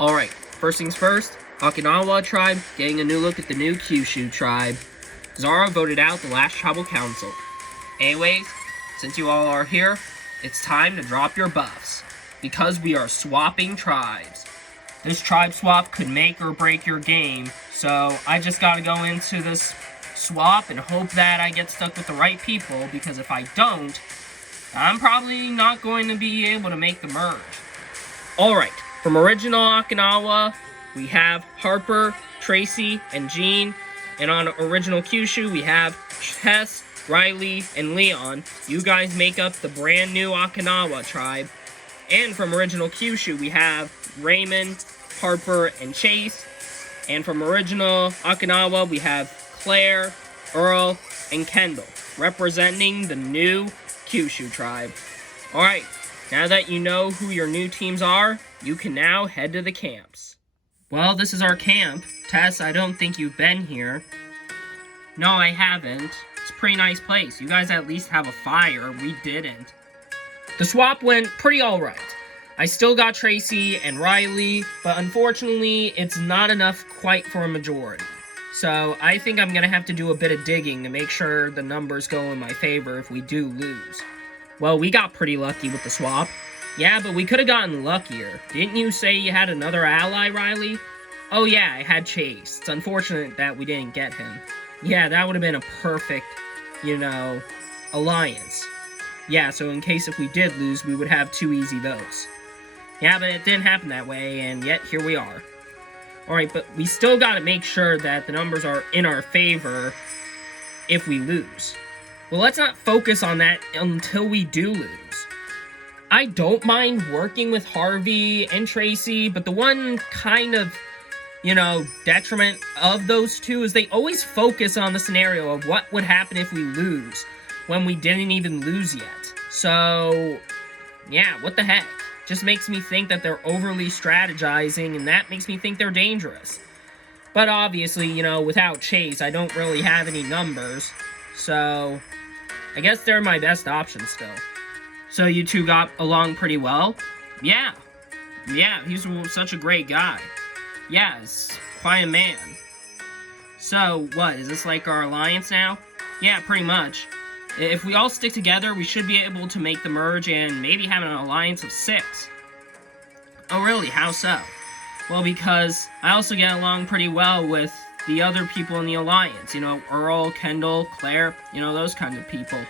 Alright, first things first, Okinawa tribe getting a new look at the new Kyushu tribe. Zara voted out the last tribal council. Anyways, since you all are here, it's time to drop your buffs, because we are swapping tribes. This tribe swap could make or break your game, so I just gotta go into this swap and hope that I get stuck with the right people, because if I don't, I'm probably not going to be able to make the merge. Alright, from original Okinawa, we have Harper, Tracy, and Jean. And on original Kyushu, we have Tess, Riley, and Leon. You guys make up the brand new Okinawa tribe. And from original Kyushu, we have Raymond, Harper, and Chase. And from original Okinawa, we have Claire, Earl, and Kendall, representing the new Kyushu tribe. Alright, now that you know who your new teams are, you can now head to the camps. Well, this is our camp. Tess, I don't think you've been here. No, I haven't. It's a pretty nice place. You guys at least have a fire. We didn't. The swap went pretty alright. I still got Tracy and Riley, but unfortunately, it's not enough quite for a majority. So I think I'm gonna have to do a bit of digging to make sure the numbers go in my favor if we do lose. Well, we got pretty lucky with the swap. Yeah, but we could have gotten luckier. Didn't you say you had another ally, Riley? Oh yeah, I had Chase. It's unfortunate that we didn't get him. Yeah, that would have been a perfect, alliance. Yeah, so in case if we did lose, we would have 2 easy votes. Yeah, but it didn't happen that way, and yet here we are. Alright, but we still gotta make sure that the numbers are in our favor if we lose. Well, let's not focus on that until we do lose. I don't mind working with Harvey and Tracy, but the one kind of, detriment of those two is they always focus on the scenario of what would happen if we lose, when we didn't even lose yet. So, yeah, what the heck? Just makes me think that they're overly strategizing, and that makes me think they're dangerous. But obviously, without Chase, I don't really have any numbers, so I guess they're my best option still. So you two got along pretty well? Yeah, he's such a great guy. Yeah, he's quite a man. So, what, is this like our alliance now? Yeah, pretty much. If we all stick together, we should be able to make the merge and maybe have an alliance of 6. Oh really, how so? Well, because I also get along pretty well with the other people in the alliance. Earl, Kendall, Claire, those kind of people.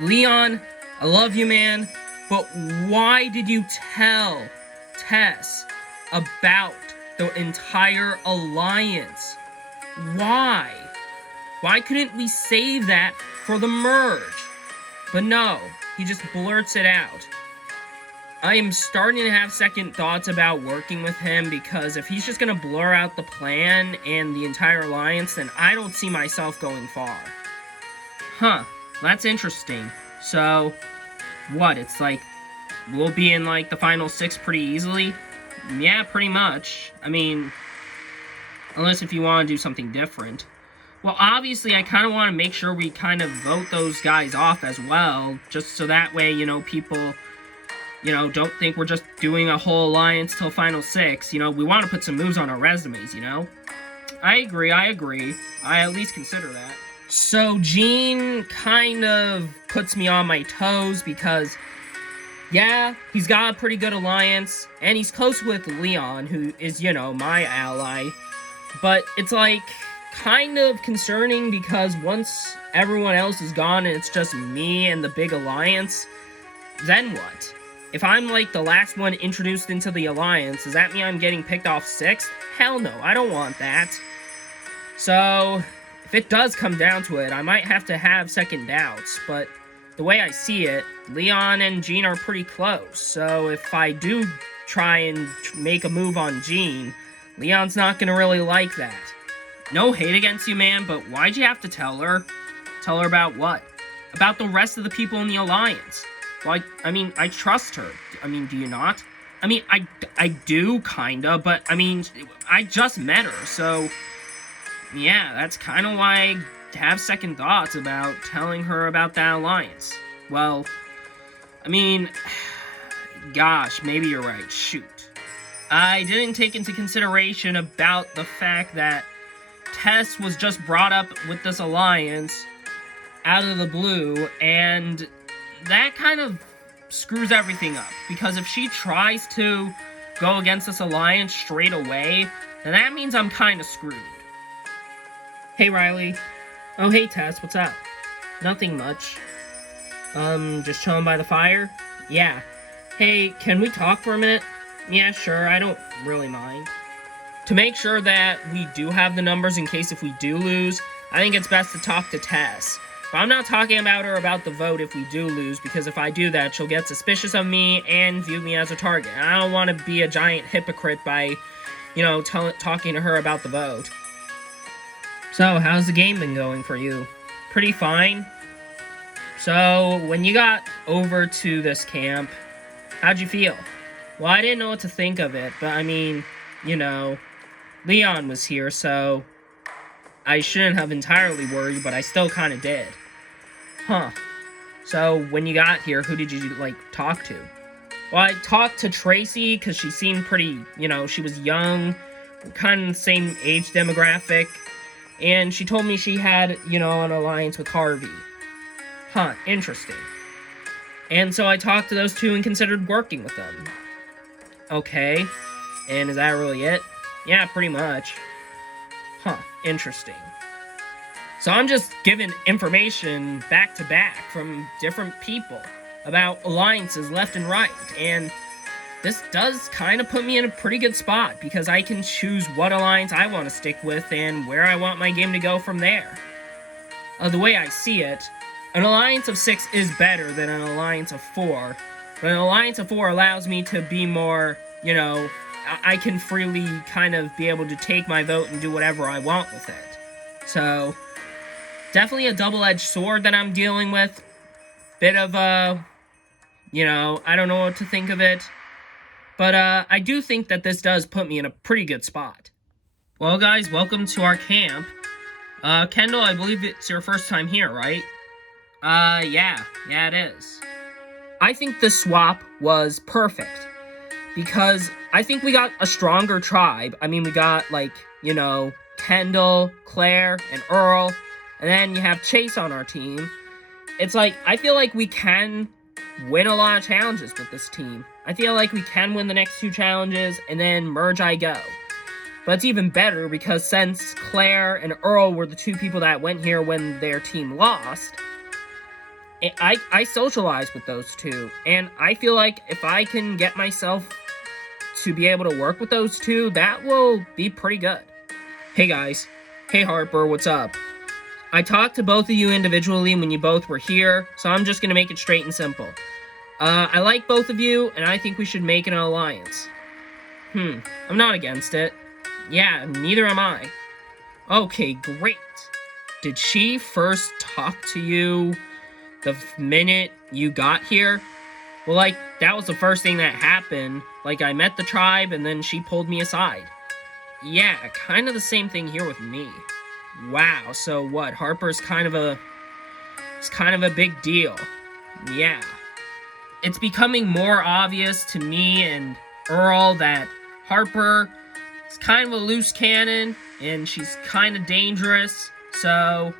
Leon, I love you, man, but why did you tell Tess about the entire alliance? Why? Why couldn't we save that for the merge? But no, he just blurts it out. I am starting to have second thoughts about working with him, because if he's just gonna blur out the plan and the entire alliance, then I don't see myself going far. Huh, that's interesting. So, what, it's like, we'll be in, the final 6 pretty easily? Yeah, pretty much. I mean, unless if you want to do something different. Well, obviously, I kind of want to make sure we kind of vote those guys off as well, just so that way, people, don't think we're just doing a whole alliance till final 6. We want to put some moves on our resumes, I agree. I at least consider that. So, Jean kind of puts me on my toes because, yeah, he's got a pretty good alliance, and he's close with Leon, who is, my ally. But it's, kind of concerning because once everyone else is gone and it's just me and the big alliance, then what? If I'm, the last one introduced into the alliance, does that mean I'm getting picked off 6th? Hell no, I don't want that. So, if it does come down to it, I might have to have second doubts, but the way I see it, Leon and Jean are pretty close, so if I do try and make a move on Jean, Leon's not gonna really like that. No hate against you, man, but why'd you have to tell her? Tell her about what? About the rest of the people in the alliance. Well, I trust her. Do you not? I do, kinda, but, I just met her, so yeah, that's kind of why I have second thoughts about telling her about that alliance. Well, gosh, maybe you're right. Shoot. I didn't take into consideration about the fact that Tess was just brought up with this alliance out of the blue, and that kind of screws everything up, because if she tries to go against this alliance straight away, then that means I'm kind of screwed. Hey, Riley. Oh, hey, Tess, what's up? Nothing much. Just chilling by the fire? Yeah. Hey, can we talk for a minute? Yeah, sure, I don't really mind. To make sure that we do have the numbers in case if we do lose, I think it's best to talk to Tess. But I'm not talking about her about the vote if we do lose, because if I do that, she'll get suspicious of me and view me as a target. And I don't want to be a giant hypocrite by, talking to her about the vote. So, how's the game been going for you? Pretty fine. So, when you got over to this camp, how'd you feel? Well, I didn't know what to think of it, but I mean, Leon was here, so I shouldn't have entirely worried, but I still kind of did. Huh. So, when you got here, who did you, talk to? Well, I talked to Tracy, because she seemed pretty, she was young, kind of the same age demographic, and she told me she had, an alliance with Harvey. Huh, interesting. And so I talked to those two and considered working with them. Okay. And is that really it? Yeah, pretty much. Huh, interesting. So I'm just giving information back to back from different people about alliances left and right, and this does kind of put me in a pretty good spot, because I can choose what alliance I want to stick with and where I want my game to go from there. The way I see it, an alliance of 6 is better than an alliance of 4, but an alliance of 4 allows me to be more, I can freely kind of be able to take my vote and do whatever I want with it. So, definitely a double-edged sword that I'm dealing with. Bit of I don't know what to think of it. But I do think that this does put me in a pretty good spot. Well, guys, welcome to our camp. Kendall, I believe it's your first time here, right? Yeah, it is. I think this swap was perfect, because I think we got a stronger tribe. I mean, we got, Kendall, Claire, and Earl, and then you have Chase on our team. It's I feel like we can win a lot of challenges with this team. I feel like we can win the next 2 challenges, and then merge I go. But it's even better, because since Claire and Earl were the 2 people that went here when their team lost, I socialized with those 2, and I feel like if I can get myself to be able to work with those 2, that will be pretty good. Hey guys. Hey Harper, what's up? I talked to both of you individually when you both were here, so I'm just gonna make it straight and simple. I like both of you, and I think we should make an alliance. I'm not against it. Yeah, neither am I. Okay, great. Did she first talk to you the minute you got here? Well, that was the first thing that happened. I met the tribe, and then she pulled me aside. Yeah, kind of the same thing here with me. Wow, so what, Harper's kind of a big deal. Yeah. It's becoming more obvious to me and Earl that Harper is kind of a loose cannon, and she's kind of dangerous, so,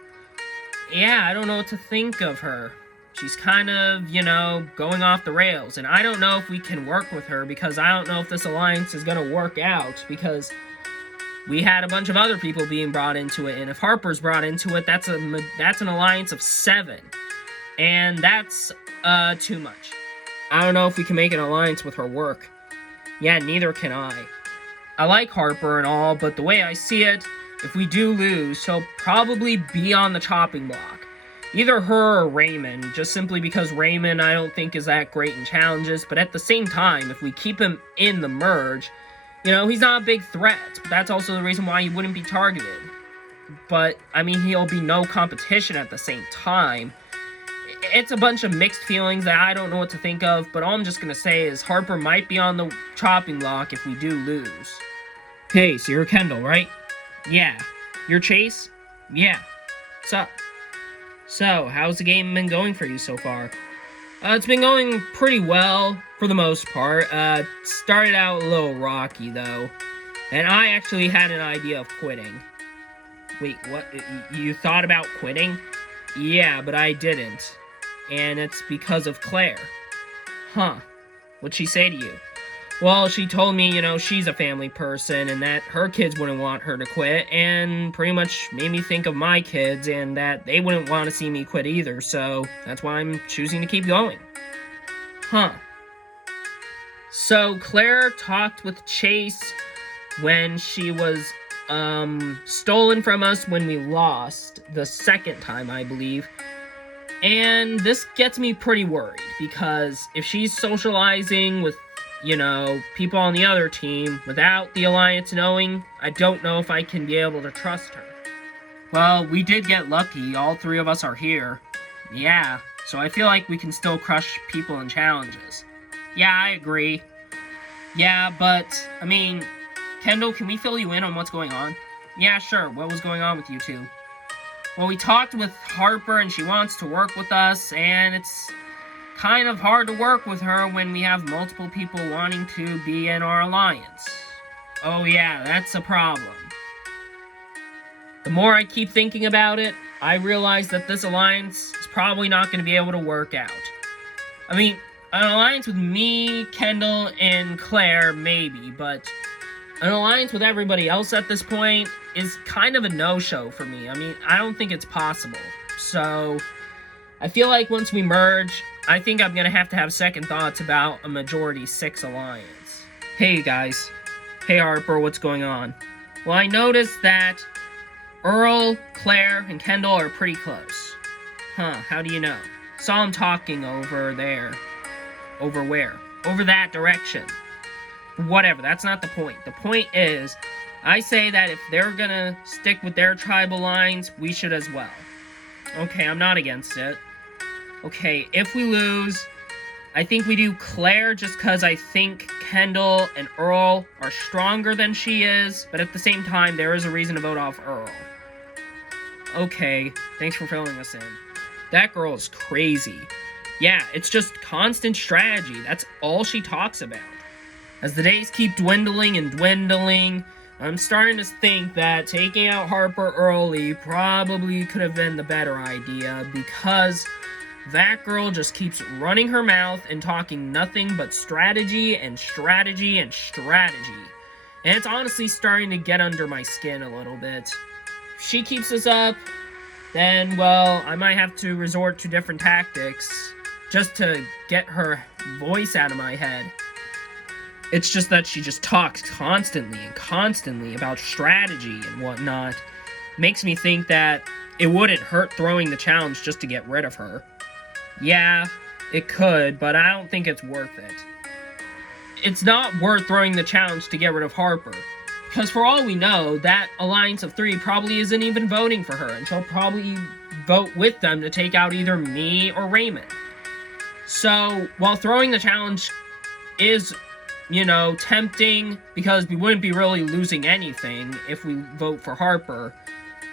yeah, I don't know what to think of her. She's kind of, going off the rails, and I don't know if we can work with her, because I don't know if this alliance is going to work out, because we had a bunch of other people being brought into it, and if Harper's brought into it, that's an alliance of 7, and that's, too much. I don't know if we can make an alliance with her work. Yeah, neither can I. I like Harper and all, but the way I see it, if we do lose, she'll probably be on the chopping block. Either her or Raymond, just simply because Raymond I don't think is that great in challenges, but at the same time, if we keep him in the merge, he's not a big threat, but that's also the reason why he wouldn't be targeted. But, I mean, he'll be no competition at the same time. It's a bunch of mixed feelings that I don't know what to think of, but all I'm just gonna say is Harper might be on the chopping block if we do lose. Hey, so you're Kendall, right? Yeah. You're Chase? Yeah. What's up? So, how's the game been going for you so far? It's been going pretty well for the most part. Started out a little rocky though, and I actually had an idea of quitting. Wait, what? You thought about quitting? Yeah, but I didn't. And it's because of Claire. Huh. What'd she say to you? Well, she told me, she's a family person and that her kids wouldn't want her to quit, and pretty much made me think of my kids and that they wouldn't want to see me quit either, so that's why I'm choosing to keep going. Huh. So Claire talked with Chase when she was stolen from us when we lost the second time, I believe. And this gets me pretty worried, because if she's socializing with, people on the other team without the Alliance knowing, I don't know if I can be able to trust her. Well, we did get lucky. All three of us are here. Yeah, so I feel like we can still crush people in challenges. Yeah, I agree. Yeah, but, Kendall, can we fill you in on what's going on? Yeah, sure. What was going on with you two? Well, we talked with Harper, and she wants to work with us, and it's kind of hard to work with her when we have multiple people wanting to be in our alliance. Oh yeah, that's a problem. The more I keep thinking about it, I realize that this alliance is probably not going to be able to work out. An alliance with me, Kendall, and Claire, maybe, but an alliance with everybody else at this point is kind of a no-show for me. I don't think it's possible. So, I feel like once we merge, I think I'm going to have second thoughts about a majority 6 alliance. Hey guys. Hey Harper, what's going on? Well, I noticed that Earl, Claire, and Kendall are pretty close. Huh, how do you know? Saw them talking over there. Over where? Over that direction. Whatever, that's not the point. The point is, I say that if they're gonna stick with their tribal lines, we should as well. Okay, I'm not against it. Okay, if we lose, I think we do Claire just because I think Kendall and Earl are stronger than she is, but at the same time, there is a reason to vote off Earl. Okay, thanks for filling us in. That girl is crazy. Yeah, it's just constant strategy. That's all she talks about. As the days keep dwindling and dwindling, I'm starting to think that taking out Harper early probably could have been the better idea, because that girl just keeps running her mouth and talking nothing but strategy and strategy and strategy. And it's honestly starting to get under my skin a little bit. If she keeps this up, then, well, I might have to resort to different tactics just to get her voice out of my head. It's just that she just talks constantly about strategy and whatnot. Makes me think that it wouldn't hurt throwing the challenge just to get rid of her. Yeah, it could, but I don't think it's worth it. It's not worth throwing the challenge to get rid of Harper, because for all we know, that alliance of 3 probably isn't even voting for her, and she'll probably vote with them to take out either me or Raymond. So, while throwing the challenge is, tempting, because we wouldn't be really losing anything if we vote for Harper,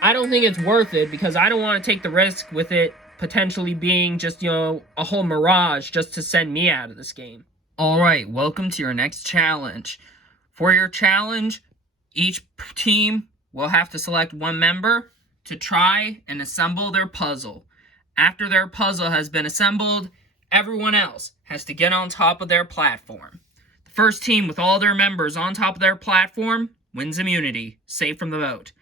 I don't think it's worth it, because I don't want to take the risk with it potentially being just, a whole mirage just to send me out of this game. Alright, welcome to your next challenge. For your challenge, each team will have to select one member to try and assemble their puzzle. After their puzzle has been assembled, everyone else has to get on top of their platform. The first team with all their members on top of their platform wins immunity, safe from the vote.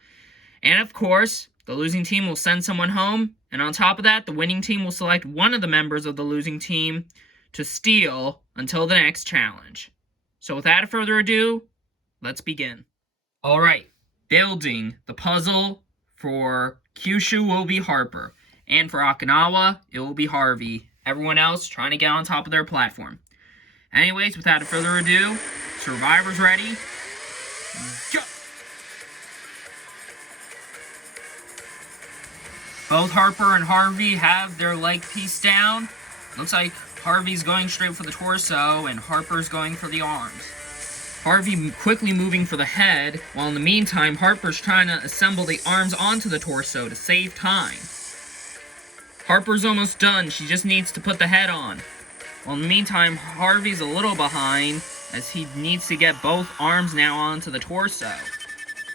And of course, the losing team will send someone home, and on top of that, the winning team will select one of the members of the losing team to steal until the next challenge. So without further ado, let's begin. Alright, building the puzzle for Kyushu will be Harper, and for Okinawa, it will be Harvey. Everyone else trying to get on top of their platform. Anyways, without further ado, survivors ready? Go! Both Harper and Harvey have their leg piece down. Looks like Harvey's going straight for the torso, and Harper's going for the arms. Harvey quickly moving for the head, while in the meantime, Harper's trying to assemble the arms onto the torso to save time. Harper's almost done. She just needs to put the head on. Well, in the meantime, Harvey's a little behind, as he needs to get both arms now onto the torso.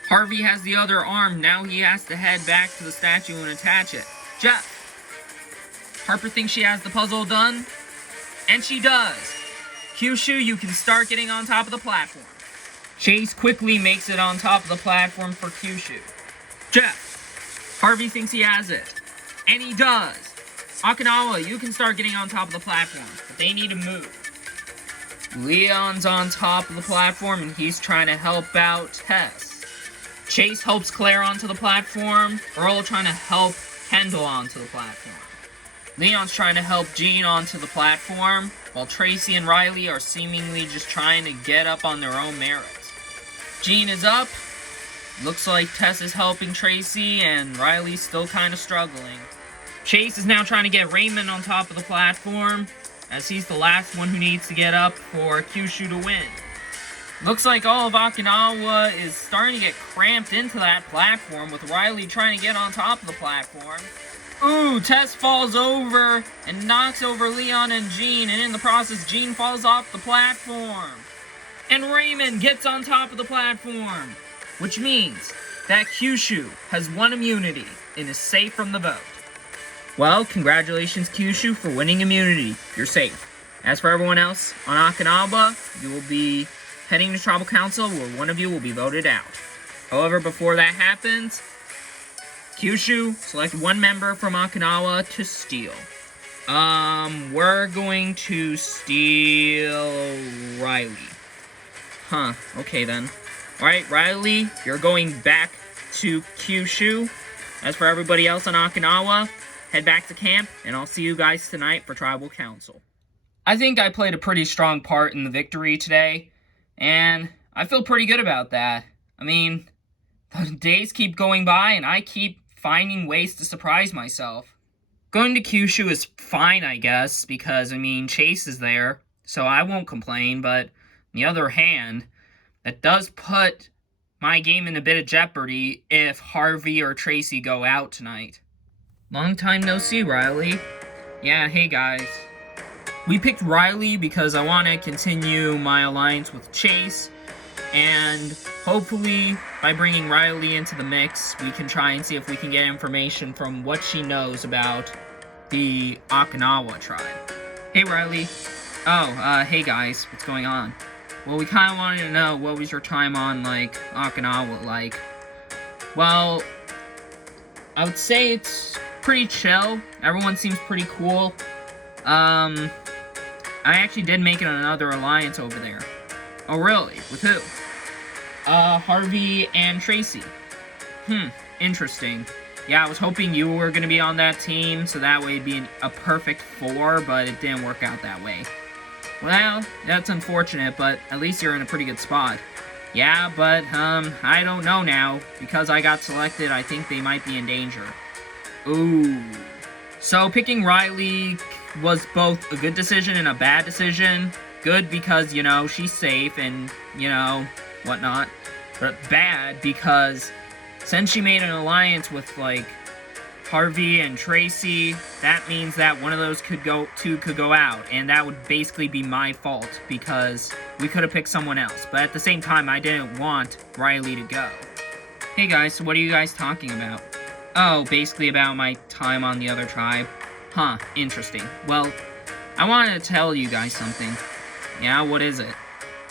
Harvey has the other arm. Now he has to head back to the statue and attach it. Jeff! Harper thinks she has the puzzle done, and she does. Kyushu, you can start getting on top of the platform. Chase quickly makes it on top of the platform for Kyushu. Jeff! Harvey thinks he has it, and he does. Okinawa, you can start getting on top of the platform, but they need to move. Leon's on top of the platform, and he's trying to help out Tess. Chase helps Claire onto the platform. Earl trying to help Kendall onto the platform. Leon's trying to help Jean onto the platform, while Tracy and Riley are seemingly just trying to get up on their own merits. Jean is up. Looks like Tess is helping Tracy, and Riley's still kind of struggling. Chase is now trying to get Raymond on top of the platform, as he's the last one who needs to get up for Kyushu to win. Looks like all of Okinawa is starting to get cramped into that platform, with Riley trying to get on top of the platform. Ooh, Tess falls over and knocks over Leon and Jean, and in the process, Jean falls off the platform. And Raymond gets on top of the platform, which means that Kyushu has won immunity and is safe from the vote. Well, congratulations, Kyushu, for winning immunity. You're safe. As for everyone else on Okinawa, you will be heading to Tribal Council, where one of you will be voted out. However, before that happens, Kyushu, select one member from Okinawa to steal. We're going to steal Riley. Huh, okay then. Alright, Riley, you're going back to Kyushu. As for everybody else on Okinawa, head back to camp, and I'll see you guys tonight for Tribal Council. I think I played a pretty strong part in the victory today, and I feel pretty good about that. I mean, the days keep going by, and I keep finding ways to surprise myself. Going to Kyushu is fine, I guess, because, I mean, Chase is there, so I won't complain, but on the other hand, that does put my game in a bit of jeopardy if Harvey or Tracy go out tonight. Long time no see, Riley. Yeah, hey guys. We picked Riley because I want to continue my alliance with Chase, and hopefully by bringing Riley into the mix, we can try and see if we can get information from what she knows about the Okinawa tribe. Hey Riley. Oh, hey guys, what's going on? Well, we kind of wanted to know, what was your time on, Okinawa like? Well, I would say it's pretty chill. Everyone seems pretty cool. I actually did make it on another alliance over there. Oh, really? With who? Harvey and Tracy. Interesting. Yeah, I was hoping you were gonna be on that team, so that way it'd be a perfect 4, but it didn't work out that way. Well, that's unfortunate, but at least you're in a pretty good spot. Yeah, but, I don't know now. Because I got selected, I think they might be in danger. Ooh. So, picking Riley was both a good decision and a bad decision. Good because, you know, she's safe and, you know, whatnot. But bad because since she made an alliance with, Harvey and Tracy, that means that one of those could go out, and that would basically be my fault, because we could have picked someone else. But at the same time, I didn't want Riley to go. Hey guys, so what are you guys talking about? Oh, basically about my time on the other tribe. Huh, interesting. Well, I wanted to tell you guys something. Yeah, what is it?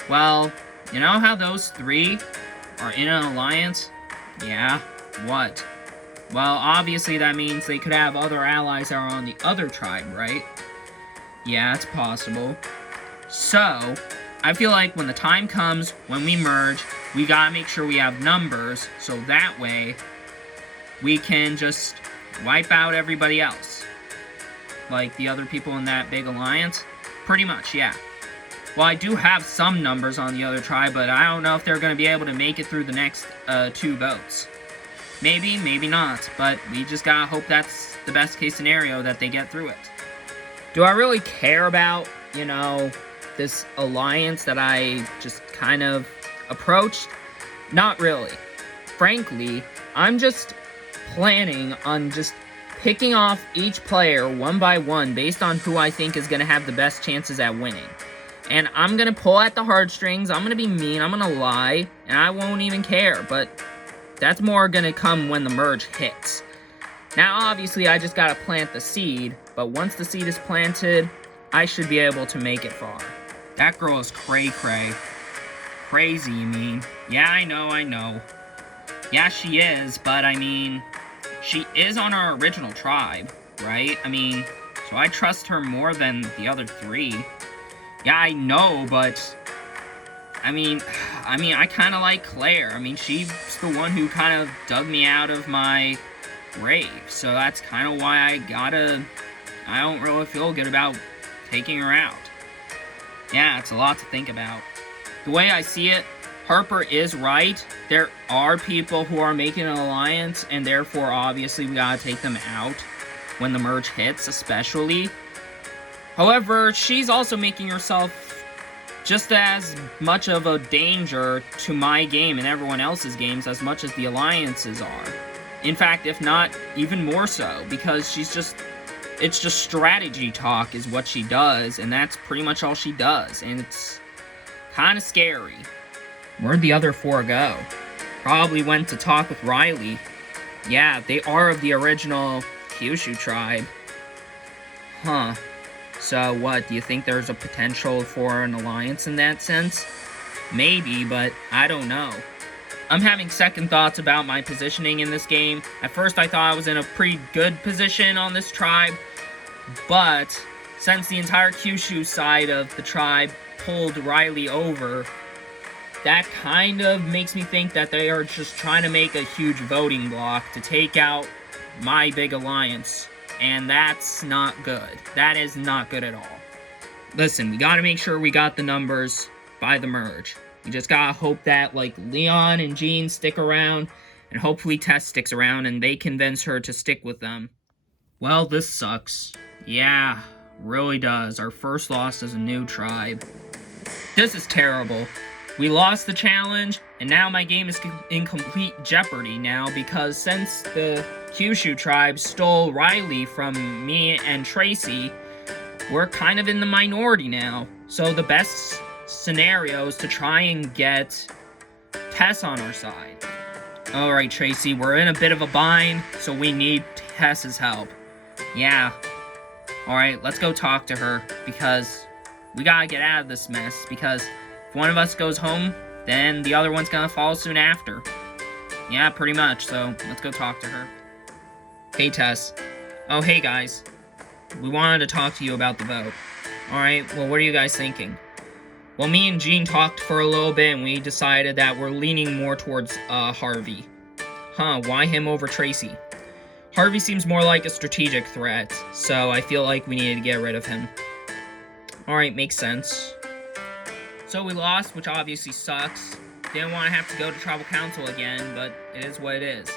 Well, you know how those 3 are in an alliance? Yeah, what? Well, obviously that means they could have other allies that are on the other tribe, right? Yeah, it's possible. So, I feel like when the time comes, when we merge, we gotta make sure we have numbers, so that way, we can just wipe out everybody else. Like the other people in that big alliance? Pretty much, yeah. Well, I do have some numbers on the other tribe, but I don't know if they're gonna be able to make it through the next 2 votes. Maybe, maybe not, but we just gotta hope that's the best case scenario, that they get through it. Do I really care about, you know, this alliance that I just kind of approached? Not really. Frankly, I'm just planning on just picking off each player one by one based on who I think is going to have the best chances at winning. And I'm going to pull at the heartstrings, I'm going to be mean, I'm going to lie, and I won't even care, but that's more going to come when the merge hits. Now, obviously, I just got to plant the seed, but once the seed is planted, I should be able to make it far. That girl is cray-cray. Crazy, you mean? Yeah, I know. Yeah, she is, but I mean, she is on our original tribe, right? I mean, so I trust her more than the other three. Yeah, I know, but I mean, I kind of like Claire. I mean, she's the one who kind of dug me out of my grave, so that's kind of why I don't really feel good about taking her out. Yeah, it's a lot to think about. The way I see it, Harper is right. There are people who are making an alliance, and therefore, obviously, we gotta take them out when the merge hits, especially. However, she's also making herself just as much of a danger to my game and everyone else's games as much as the alliances are. In fact, if not even more so, because it's just strategy talk is what she does, and that's pretty much all she does, and it's kind of scary. Where'd the other four go? Probably went to talk with Riley. Yeah, they are of the original Kyushu tribe. Huh. So what, do you think there's a potential for an alliance in that sense? Maybe, but I don't know. I'm having second thoughts about my positioning in this game. At first I thought I was in a pretty good position on this tribe, but since the entire Kyushu side of the tribe pulled Riley over, that kind of makes me think that they are just trying to make a huge voting block to take out my big alliance. And that's not good. That is not good at all. Listen, we gotta make sure we got the numbers by the merge. We just gotta hope that, like, Leon and Jean stick around, and hopefully Tess sticks around and they convince her to stick with them. Well, this sucks. Yeah, really does. Our first loss as a new tribe. This is terrible. We lost the challenge, and now my game is in complete jeopardy now, because since the Kyushu tribe stole Riley from me and Tracy, we're kind of in the minority now. So the best scenario is to try and get Tess on our side. Alright, Tracy, we're in a bit of a bind, so we need Tess's help. Yeah. Alright, let's go talk to her, because we gotta get out of this mess, because if one of us goes home, then the other one's gonna follow soon after. Yeah, pretty much, so let's go talk to her. Hey, Tess. Oh, hey, guys. We wanted to talk to you about the vote. Alright, well, what are you guys thinking? Well, me and Jean talked for a little bit, and we decided that we're leaning more towards, Harvey. Huh, why him over Tracy? Harvey seems more like a strategic threat, so I feel like we needed to get rid of him. Alright, makes sense. So we lost, which obviously sucks. Didn't want to have to go to Tribal Council again, but it is what it is.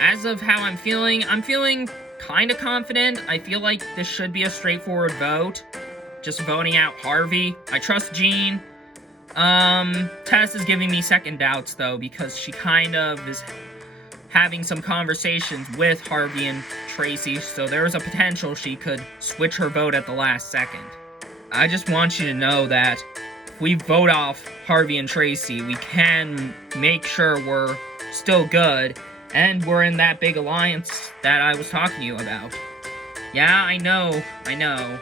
As of how I'm feeling kind of confident. I feel like this should be a straightforward vote. Just voting out Harvey. I trust Jean. Tess is giving me second doubts, though, because she kind of is having some conversations with Harvey and Tracy, so there's a potential she could switch her vote at the last second. I just want you to know that if we vote off Harvey and Tracy, we can make sure we're still good, and we're in that big alliance that I was talking to you about. Yeah, I know.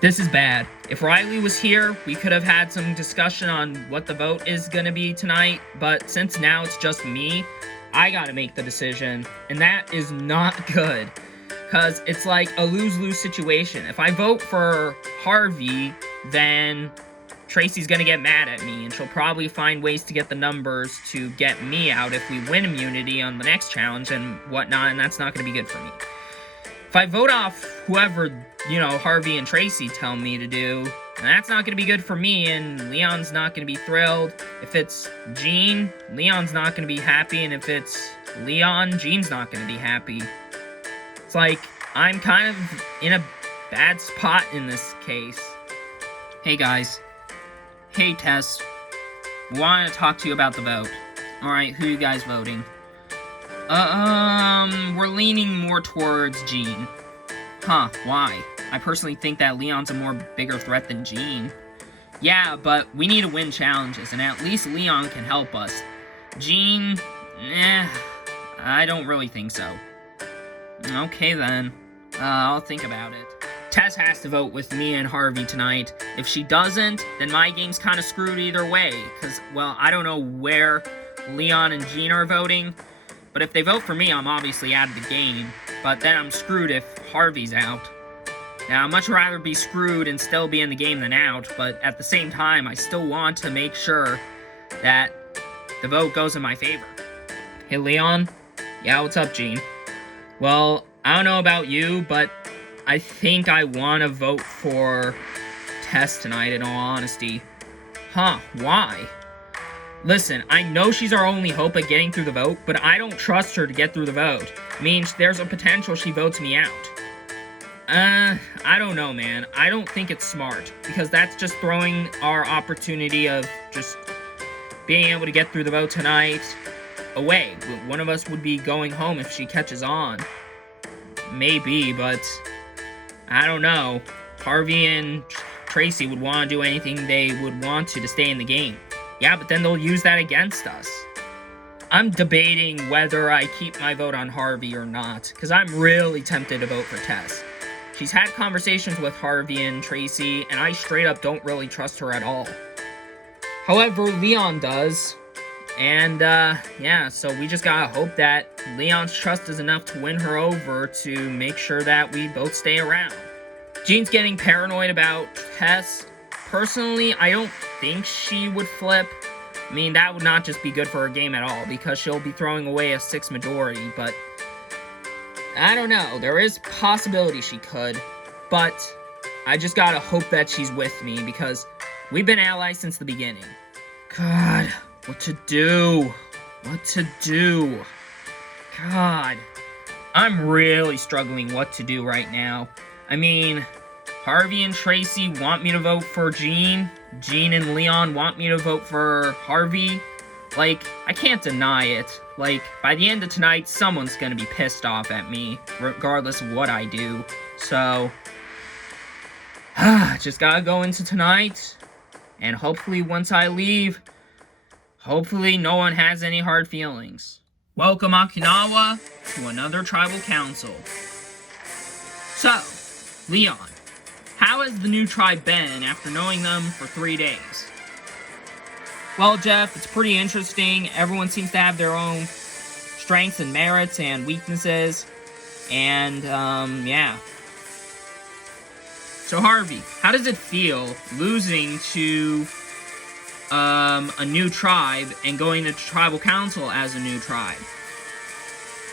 This is bad. If Riley was here, we could have had some discussion on what the vote is gonna be tonight, but since now it's just me, I gotta make the decision, and that is not good. Because it's like a lose-lose situation. If I vote for Harvey, then Tracy's gonna get mad at me, and she'll probably find ways to get the numbers to get me out if we win immunity on the next challenge and whatnot, and that's not gonna be good for me. If I vote off whoever, Harvey and Tracy tell me to do, that's not gonna be good for me, and Leon's not gonna be thrilled. If it's Jean, Leon's not gonna be happy, and if it's Leon, Jean's not gonna be happy. It's like, I'm kind of in a bad spot in this case. Hey guys. Hey Tess. We wanted to talk to you about the vote. Alright, who are you guys voting? We're leaning more towards Jean. Huh, why? I personally think that Leon's a more bigger threat than Jean. Yeah, but we need to win challenges, and at least Leon can help us. Jean, I don't really think so. Okay then, I'll think about it. Tess has to vote with me and Harvey tonight. If she doesn't, then my game's kind of screwed either way, because, well, I don't know where Leon and Jean are voting, but if they vote for me, I'm obviously out of the game, but then I'm screwed if Harvey's out. Now, I'd much rather be screwed and still be in the game than out, but at the same time, I still want to make sure that the vote goes in my favor. Hey, Leon? Yeah, what's up, Jean? Well, I don't know about you, but I think I want to vote for Tess tonight, in all honesty. Huh, why? Listen, I know she's our only hope at getting through the vote, but I don't trust her to get through the vote. I mean, there's a potential she votes me out. I don't know, man. I don't think it's smart, because that's just throwing our opportunity of just being able to get through the vote tonight away. One of us would be going home if she catches on. Maybe, but I don't know. Harvey and Tracy would want to do anything they would want to stay in the game. Yeah, but then they'll use that against us. I'm debating whether I keep my vote on Harvey or not, because I'm really tempted to vote for Tess. She's had conversations with Harvey and Tracy, and I straight up don't really trust her at all. However, Leon does. And, yeah, so we just gotta hope that Leon's trust is enough to win her over to make sure that we both stay around. Jean's getting paranoid about Tess. Personally, I don't think she would flip. I mean, that would not just be good for her game at all, because she'll be throwing away a 6 majority, but I don't know. There is possibility she could, but I just gotta hope that she's with me, because we've been allies since the beginning. God, what to do? What to do? God, I'm really struggling what to do right now. I mean, Harvey and Tracy want me to vote for Jean. Jean and Leon want me to vote for Harvey. Like, I can't deny it. Like, by the end of tonight, someone's gonna be pissed off at me, regardless of what I do. So, just gotta go into tonight, and hopefully once I leave, hopefully no one has any hard feelings. Welcome, Okinawa, to another tribal council. So, Leon, how has the new tribe been after knowing them for 3 days? Well, Jeff, it's pretty interesting. Everyone seems to have their own strengths and merits and weaknesses. And, yeah. So, Harvey, how does it feel losing to a new tribe and going to tribal council as a new tribe?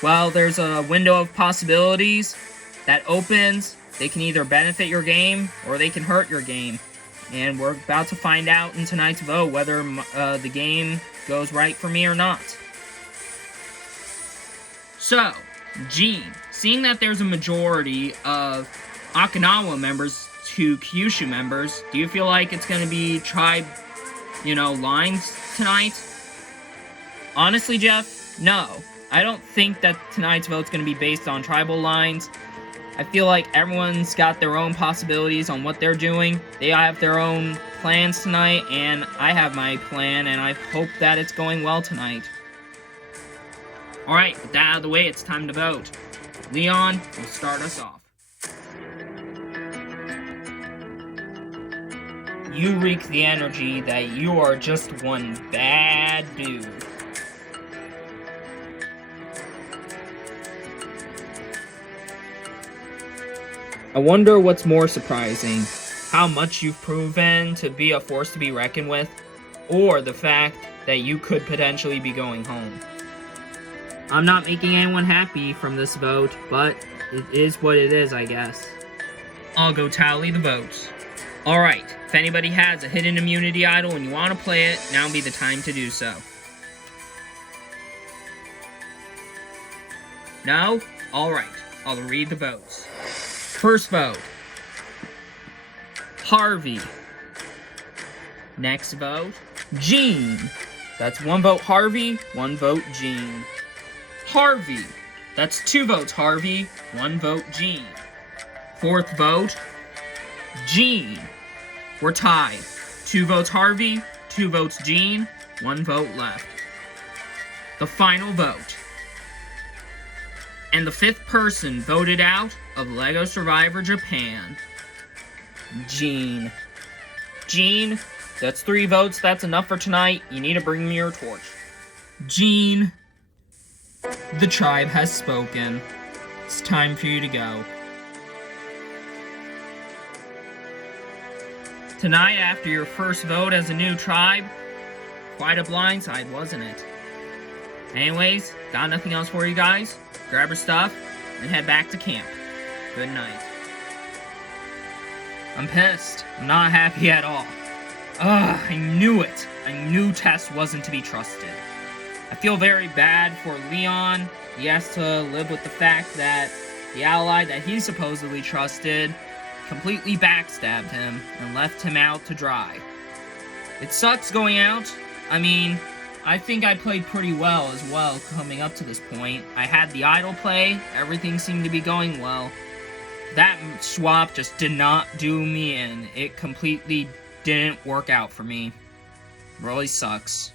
Well, there's a window of possibilities that opens. They can either benefit your game or they can hurt your game. And we're about to find out in tonight's vote whether the game goes right for me or not. So, Jean, seeing that there's a majority of Okinawa members to Kyushu members, do you feel like it's going to be tribe, lines tonight? Honestly, Jeff, no. I don't think that tonight's vote's going to be based on tribal lines. I feel like everyone's got their own possibilities on what they're doing. They have their own plans tonight, and I have my plan, and I hope that it's going well tonight. Alright, with that out of the way, it's time to vote. Leon will start us off. You reek the energy that you are just one bad dude. I wonder what's more surprising, how much you've proven to be a force to be reckoned with, or the fact that you could potentially be going home. I'm not making anyone happy from this vote, but it is what it is, I guess. I'll go tally the votes. Alright, if anybody has a hidden immunity idol and you want to play it, now would be the time to do so. No? Alright, I'll read the votes. First vote, Harvey. Next vote, Jean. That's 1 vote Harvey, 1 vote Jean. Harvey. That's 2 votes Harvey, 1 vote Gene. 4th vote, Gene. We're tied. 2 votes Harvey, 2 votes Gene, 1 vote left. The final vote. And the 5th person voted out of LEGO Survivor Japan. Gene. Gene, that's 3 votes. That's enough for tonight. You need to bring me your torch. Gene, the tribe has spoken. It's time for you to go. Tonight, after your first vote as a new tribe, quite a blindside, wasn't it? Anyways, got nothing else for you guys. Grab your stuff and head back to camp. Good night. I'm pissed. I'm not happy at all. Ugh, I knew it. I knew Tess wasn't to be trusted. I feel very bad for Leon. He has to live with the fact that the ally that he supposedly trusted completely backstabbed him and left him out to dry. It sucks going out. I mean, I think I played pretty well as well coming up to this point. I had the idle play. Everything seemed to be going well. That swap just did not do me in. It completely didn't work out for me. Really sucks.